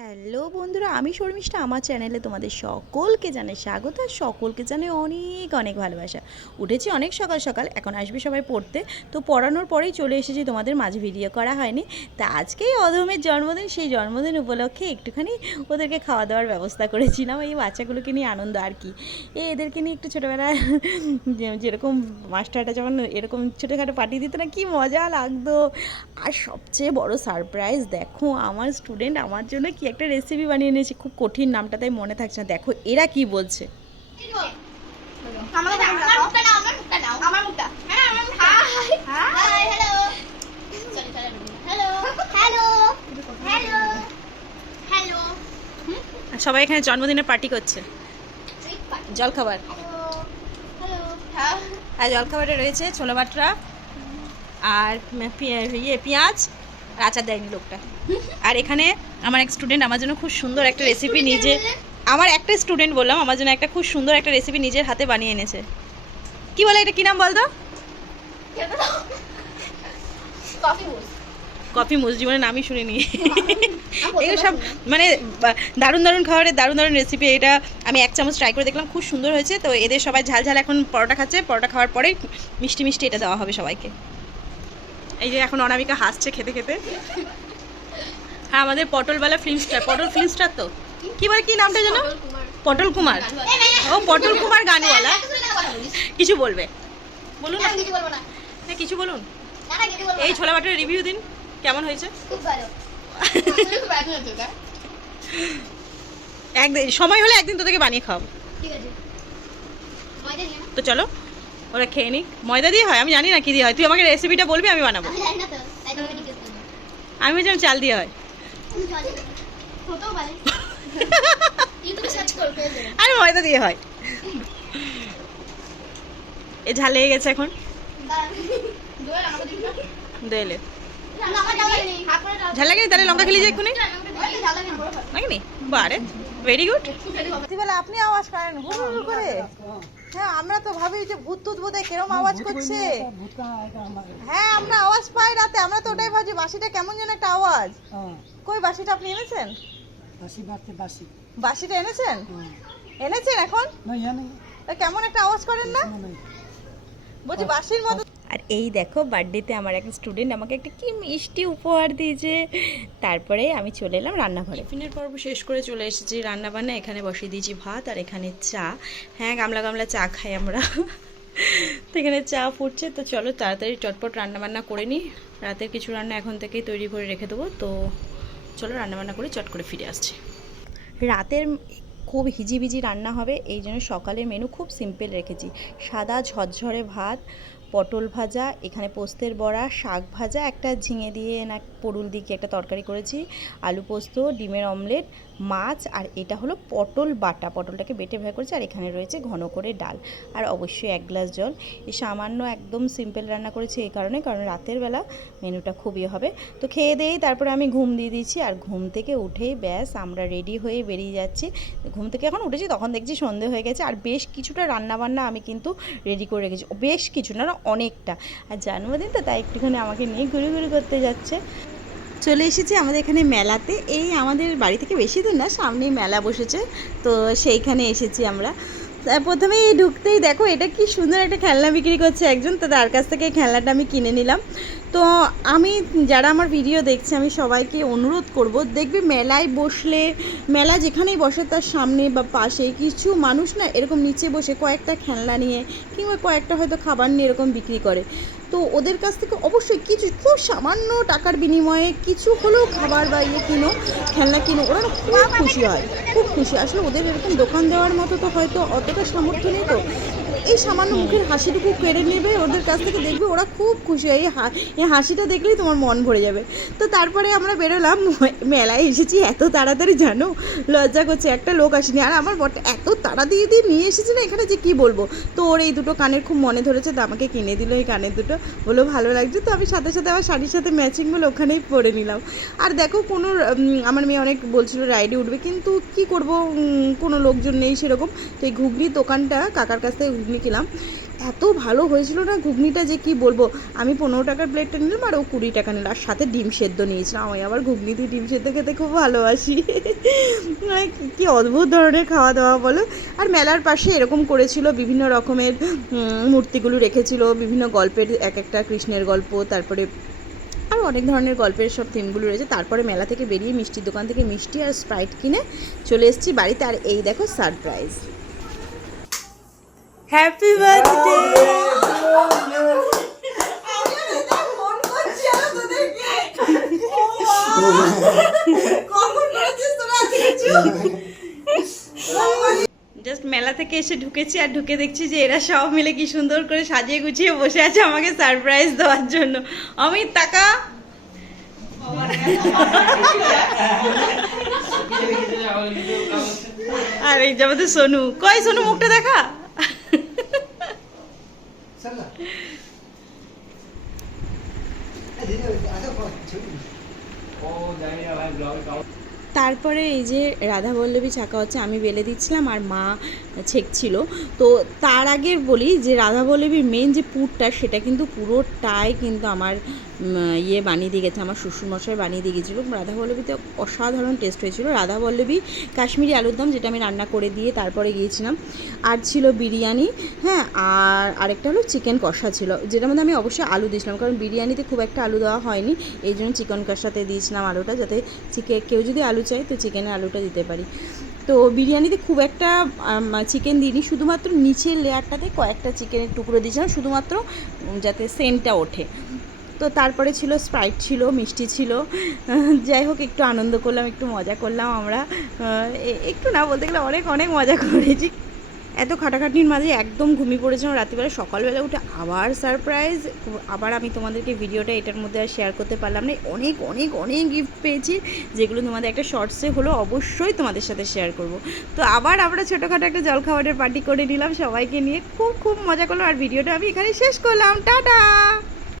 Hello বন্ধুরা, আমি শর্মিষ্ঠা। আমার চ্যানেলে তোমাদের সকলকে জানাই স্বাগত আর সকলকে জানাই অনেক অনেক ভালোবাসা। উঠেছি অনেক সকাল সকাল, এখন আসবে সবাই পড়তে। তো পড়ানোর পরেই চলে এসেছি, তোমাদের মাঝে ভিডিও করা হয়নি। তা আজকেই অধমের জন্মদিন, সেই জন্মদিন উপলক্ষে একটুখানি ওদেরকে খাওয়া দাওয়ার ব্যবস্থা করেছিলাম। এই বাচ্চাগুলোকে নিয়ে আনন্দ আর কি। এদেরকে নিয়ে একটু ছোটোবেলায় যেরকম মাস্টারটা যখন এরকম ছোটোখাটো পার্টি দিত না, কি মজা লাগতো। আর সবচেয়ে বড় সারপ্রাইজ, দেখো আমার স্টুডেন্ট আমার জন্য কি একটা রেসিপি বানিয়ে এনেছে। খুব কঠিন, নামটা তাই মনে থাকছে না। দেখো এরা কি বলছে। সবাই এখানে জন্মদিনের পার্টি করছে। জলখাবার, আর জলখাবারে রয়েছে ছোলা বাটরা আর পেঁয়াজ, আর আচার দেয়নি লোকটা। আর এখানে আমার এক স্টুডেন্ট আমার জন্য খুব সুন্দর একটা রেসিপি নিজে, আমার একটা স্টুডেন্ট বললাম, আমার জন্য একটা খুব সুন্দর একটা রেসিপি নিজের হাতে বানিয়ে এনেছে। কি বলে এটা, কি নাম বলতো? কফি মুস। জীবনে নামই শুনিনি। এগুলো সব মানে দারুণ দারুণ খাবারের দারুণ দারুণ রেসিপি। এটা আমি 1 চামচ ট্রাই করে দেখলাম, খুব সুন্দর হয়েছে। তো এদের সবাই ঝাল ঝাল এখন পরোটা খাচ্ছে, পরোটা খাওয়ার পরেই মিষ্টি মিষ্টি এটা দেওয়া হবে সবাইকে। এই যে এখন অনামিকা হাসছে খেতে খেতে। হ্যাঁ, আমাদের পটলওয়ালা ফিল্ম স্টার, পটল ফিল্ম স্টার। তো কি বলে, কি নামটা যেন? পটল কুমার। ও পটল কুমার গানওয়ালা। কিছু বলবে? বলুন না, কিছু বলুন। এই ছোলা বাটার রিভিউ দিন, কেমন হয়েছে? একদিন সময় হলে একদিন তোদেরকে বানিয়ে খাওয়াবো। তো চলো ওরা খেয়ে নিক। ময়দা দিয়ে হয়, আমি জানি না কি দিয়ে হয়। তুই আমাকে রেসিপিটা বলবি, আমি বানাবো। আমি বলছিলাম চাল দিয়ে হয়। আরে ময়দা দিয়ে হয়। এ ঝাল লেগে গেছে এখন। দোয়েলে ঝাল লাগেনি? তাহলে লঙ্কা খেলি যে এক্ষুনি লাগেনি? বারে ভেরি গুড। রাত্রিবেলা আপনি আওয়াজ করেন হুড় করে? হ্যাঁ, আমরা তো ভাবি যে ভূত টুত বোধহয় কেরম আওয়াজ করছে। হ্যাঁ, আমরা আওয়াজ পাই রাতে, আমরা তো ওটাই ভাবছি বাসিটা কেমন যেন একটা আওয়াজ। কই বাসিটা আপনি এনেছেন? বাসিটা এনেছেন? এনেছেন এখন? কেমন একটা আওয়াজ করেন না? বলছি বাসির মতো। আর এই দেখো, বার্থডেতে আমার একটা স্টুডেন্ট আমাকে একটা কি মিষ্টি উপহার দিয়েছে। তারপরে আমি চলে এলাম রান্নাঘরে। টিফিনের পর্ব শেষ করে চলে এসেছি রান্নাবান্না। এখানে বসিয়ে দিয়েছি ভাত, আর এখানে চা। হ্যাঁ, গামলা গামলা চা খাই আমরা। তো এখানে চা ফুটছে। তো চলো তাড়াতাড়ি চটপট রান্নাবান্না করে নিই। রাতের কিছু রান্না এখন থেকেই তৈরি করে রেখে দেবো। তো চলো রান্নাবান্না করে চট করে ফিরে আসছি। রাতের খুব হিজিবিজি রান্না হবে, এই জন্য সকালের মেনু খুব সিম্পল রেখেছি। সাদা ঝরঝরে ভাত, পটল ভাজা, এখানে পোস্তের বড়া, শাক ভাজা, একটা ঝিঙে দিয়ে না পটল দিয়ে একটা তরকারি করেছি, আলু পোস্ত, ডিমের অমলেট, মাছ, আর এটা হলো পটল বাটা, পটলটাকে বেটে ভাগ করেছি। আর এখানে রয়েছে ঘন করে ডাল, আর অবশ্যই 1 গ্লাস জল। এই সামান্য একদম সিম্পল রান্না করেছি এই কারণে, কারণ রাতের বেলা মেনুটা খুবই হবে। তো খেয়ে দিয়েই তারপরে আমি ঘুম দিয়ে দিয়েছি। আর ঘুম থেকে উঠেই ব্যাস আমরা রেডি হয়ে বেরিয়ে যাচ্ছি। ঘুম থেকে এখন উঠেছি, তখন দেখছি সন্ধে হয়ে গেছে। আর বেশ কিছুটা রান্নাবান্না আমি কিন্তু রেডি করে রেখেছি, বেশ কিছু না, অনেকটা। আর জন্মদিন তো, তাই একটুখানি আমাকে নিয়ে ঘুরে ঘুরে করতে যাচ্ছে। চলে এসেছি আমাদের এখানে মেলাতে। এই আমাদের বাড়ি থেকে বেশি দূর না, সামনেই মেলা বসেছে, তো সেইখানে এসেছি আমরা। প্রথমেই ঢুকতেই দেখো এটা কি সুন্দর একটা খেলনা বিক্রি করছে একজন, তো তার কাছ থেকে এই খেলনাটা আমি কিনে নিলাম। তো আমি যারা আমার ভিডিও দেখছে, আমি সবাইকে অনুরোধ করব, দেখবি মেলায় বসলে, মেলা যেখানেই বসে তার সামনে বা পাশে কিছু মানুষ না এরকম নিচে বসে কয়েকটা খেলনা নিয়ে কিংবা কয়েকটা হয়তো খাবার নিয়ে এরকম বিক্রি করে। তো ওদের কাছ থেকে অবশ্যই কিছু খুব সামান্য টাকার বিনিময়ে কিছু হলেও খাবার বা কিনো, খেলনা কিনো, ওরা খুব খুশি হয়, খুব খুশি। আসলে ওদের এরকম দোকান দেওয়ার মতো তো হয়তো অতটা সামর্থ্য নেই, তো এই সামান্য মুখের হাসিটুকু কেড়ে নেবে ওদের কাছ থেকে, দেখবে ওরা খুব খুশি হয়। এই হাসিটা দেখলেই তোমার মন ভরে যাবে। তো তারপরে আমরা বেরোলাম। মেলায় এসেছি এত তাড়াতাড়ি, জানো লজ্জা করছে, একটা লোক আসেনি। আর আমার বরটা এত তাড়া দিয়ে নিয়ে এসেছে না এখানে, যে কি বলবো। তো ওর এই দুটো কানের খুব মনে ধরেছে, তো আমাকে কিনে দিল এই কানের দুটো, বলো ভালো লাগছে। তো আমি সাথে সাথে আমার শাড়ির সাথে ম্যাচিং বলে ওখানেই পরে নিলাম। আর দেখো কোনো আমার মেয়ে অনেক বলছিল রাইডে উঠবে, কিন্তু কি করব, কোনো লোকজন নেই সেরকম। তো এই ঘুগনির দোকানটা, কাকার কাছ থেকে ঘুগনি খেলাম। এত ভালো হয়েছিল না ঘুগনিটা যে কি বলবো। আমি 15 টাকার প্লেটটা নিলাম আর ও 20 টাকা নিল, আর সাথে ডিম সেদ্ধ নিয়েছিলাম। আমি আবার ঘুগনি দিয়ে ডিম সেদ্ধ খেতে খুব ভালোবাসি। মানে কি অদ্ভুত ধরনের খাওয়া দাওয়া বলো। আর মেলার পাশে এরকম করেছিল, বিভিন্ন রকমের মূর্তিগুলো রেখেছিল, বিভিন্ন গল্পের এক একটা কৃষ্ণের গল্প, তারপরে আরও অনেক ধরনের গল্পের সব থিমগুলো রয়েছে। তারপরে মেলা থেকে বেরিয়ে মিষ্টির দোকান থেকে মিষ্টি আর স্প্রাইট কিনে চলে এসেছি বাড়িতে। আর এই দেখো সারপ্রাইজ। Happy birthday. জাস্ট মেলা থেকে এসে ঢুকেছি, আর ঢুকে দেখছি যে এরা সব মিলে কি সুন্দর করে সাজিয়ে গুছিয়ে বসে আছে আমাকে সারপ্রাইজ দেওয়ার জন্য। অমিত টাকা আর এই যে আমাদের সোনু, কই সোনু মুখটা দেখা। তারপরে এই যে রাধাবল্লভী ছাকা হচ্ছে, আমি বেলে দিচ্ছিলাম আর মা ছেঁকছিল। তো তার আগে বলি যে রাধাবল্লভীর মেন যে পুরটা, সেটা কিন্তু পুরোটাই কিন্তু আমার ইয়ে বানিয়ে দিয়ে গেছে, আমার শ্বশুরমশাই বানিয়ে দিয়ে গেছিলো। রাধাবল্লভীতে অসাধারণ টেস্ট হয়েছিল। রাধাবল্লভী কাশ্মীরি আলুর দম, যেটা আমি রান্না করে দিয়ে তারপরে গিয়েছিলাম। আর ছিল বিরিয়ানি, হ্যাঁ, আর আরেকটা হলো চিকেন কষা ছিল, যেটার মধ্যে আমি অবশ্যই আলু দিয়েছিলাম, কারণ বিরিয়ানিতে খুব একটা আলু দেওয়া হয়নি, এই জন্য চিকেন কষাতে দিয়েছিলাম আলুটা, যাতে কেউ যদি আলু চাই তো চিকেনের আলুটা দিতে পারি। তো বিরিয়ানিতে খুব একটা চিকেন দিইনি, শুধুমাত্র নিচের লেয়ারটাতে কয়েকটা চিকেনের টুকরো দিয়েছিলাম, শুধুমাত্র যাতে সেন্টটা ওঠে। তো তারপরে ছিল স্প্রাইট, ছিল মিষ্টি ছিল। যাই হোক, একটু আনন্দ করলাম, একটু মজা করলাম আমরা। একটু না বলতে গেলে অনেক অনেক মজা করেছি। এত খাটাখাটনির মাঝে একদম ঘুমিয়ে পড়েছিলাম। রাত্রিবেলা সকালবেলা উঠে আবার সারপ্রাইজ। আবার আমি তোমাদেরকে ভিডিওটা এটার মধ্যে আর শেয়ার করতে পারলাম না। অনেক অনেক অনেক গিফট পেয়েছি, যেগুলো তোমাদের একটা শর্টসে হলো অবশ্যই তোমাদের সাথে শেয়ার করব। তো আবার আমরা ছোটোখাটো একটা জলখাবারের পার্টি করে নিলাম সবাইকে নিয়ে, খুব খুব মজা করলাম। আর ভিডিওটা আমি এখানে শেষ করলাম। টাটা।